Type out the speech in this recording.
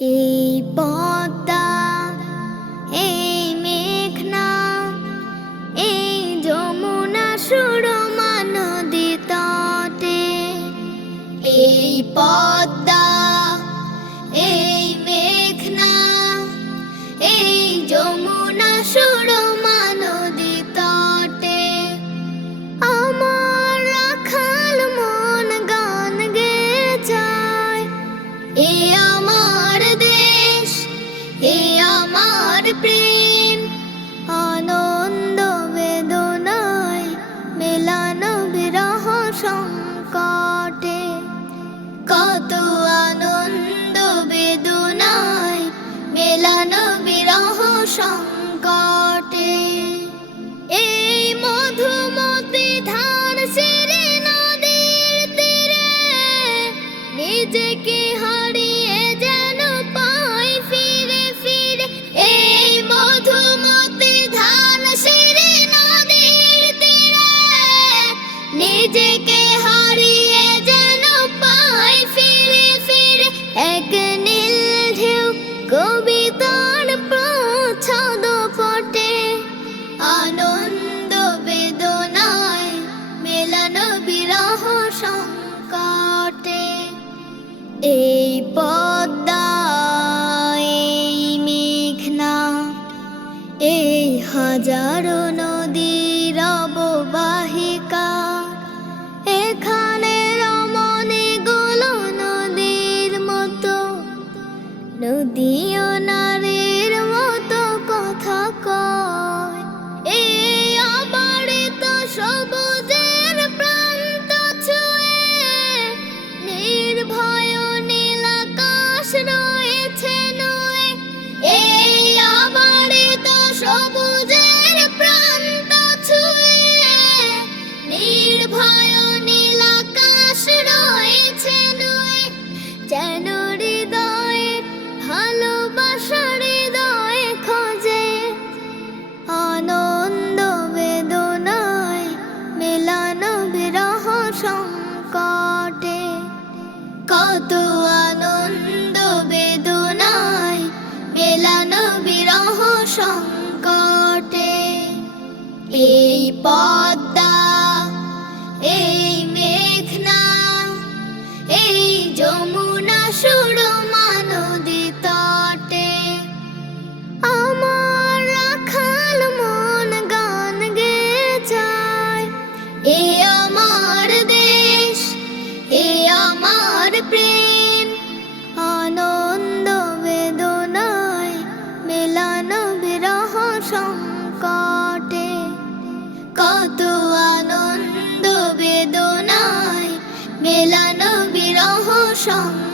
এই পদ্মা এই মেঘনা এই যমুনা সুরমা নদী তটে। এই পদ্মা এই প্রেম আনন্দ বেদনায় মেলানো বিরহ সংকটে। কত আনন্দ বেদনায় মেলানো বিরহ সংকটে এক নীল ঢেউ কবিতার প্রচ্ছদ পটে। আনন্দ বেদনায় মেলানো বিরহ সংকটে। এই পদ্মা এই মেঘনা, এই হাজারো নদীও কত আনন্দ বেদনায় মেলানো বিরহ সংকটে। এই পদ্মা প্রেম আনন্দ বেদনায় মেলানো বিরহ সংকটে। কত আনন্দ বেদনায় মেলানো বিরহ সংকটে।